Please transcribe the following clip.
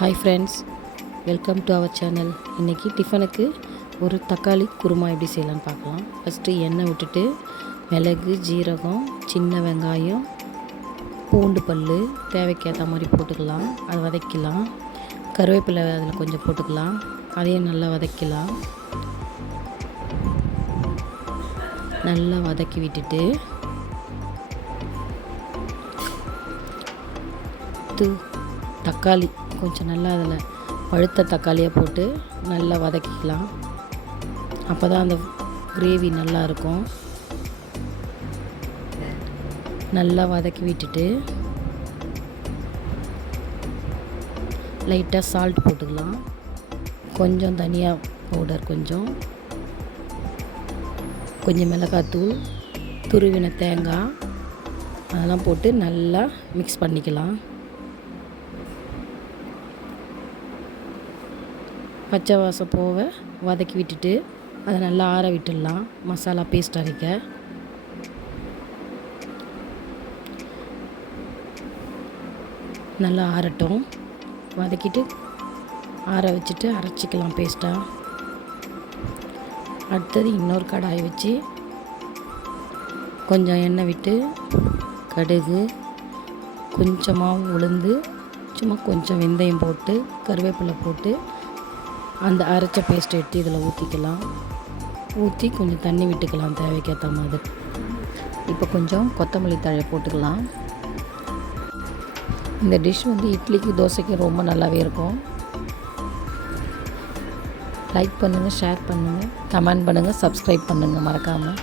Hi friends, welcome to our channel. இன்றைக்கி டிஃபனுக்கு ஒரு தக்காளி குருமா எப்படி செய்யலான்னு பார்க்கலாம். ஃபஸ்ட்டு எண்ணெய் விட்டுட்டு மிளகு, ஜீரகம், சின்ன வெங்காயம், பூண்டு பல் தேவைக்கேற்ற மாதிரி போட்டுக்கலாம். அதை வதக்கலாம். கருவேப்பிலை அதில் கொஞ்சம் போட்டுக்கலாம். அதையும் நல்லா வதக்கலாம். நல்லா வதக்கி விட்டுட்டு தக்காளி கொஞ்சம் நல்லா அதில் பழுத்த தக்காளியாக போட்டு நல்லா வதக்கிக்கலாம். அப்போ தான் அந்த கிரேவி நல்லா இருக்கும். நல்லா வதக்கி விட்டுட்டு லைட்டாக சால்ட் போட்டுக்கலாம். கொஞ்சம் தனியா பவுடர், கொஞ்சம் மிளகாத்தூள், துருவின தேங்காய் அதெல்லாம் போட்டு நல்லா மிக்ஸ் பண்ணிக்கலாம். பச்சை வாசம் போக வதக்கி விட்டுட்டு அதை நல்லா ஆற விட்டுடலாம். மசாலா பேஸ்ட் அரைக்க நல்லா ஆறட்டும். வதக்கிட்டு ஆற வச்சுட்டு அரைச்சிக்கலாம் பேஸ்ட்டாக. அடுத்தது இன்னொரு கடாய் வச்சு கொஞ்சம் எண்ணெய் விட்டு கடுகு, கொஞ்சமாக உளுந்து, சும்மா கொஞ்சம் வெந்தயம் போட்டு கருவேப்பிலை போட்டு அந்த அரைச்ச பேஸ்ட்டை எடுத்து இதில் ஊற்றிக்கலாம். ஊற்றி கொஞ்சம் தண்ணி விட்டுக்கலாம் தேவைக்கேற்ற மாதிரி. இப்போ கொஞ்சம் கொத்தமல்லி தழை போட்டுக்கலாம். இந்த டிஷ் இட்லிக்கு, தோசைக்கு ரொம்ப நல்லாவே இருக்கும். லைக் பண்ணுங்கள், ஷேர் பண்ணுங்கள், கமெண்ட் பண்ணுங்கள், சப்ஸ்கிரைப் பண்ணுங்கள் மறக்காமல்.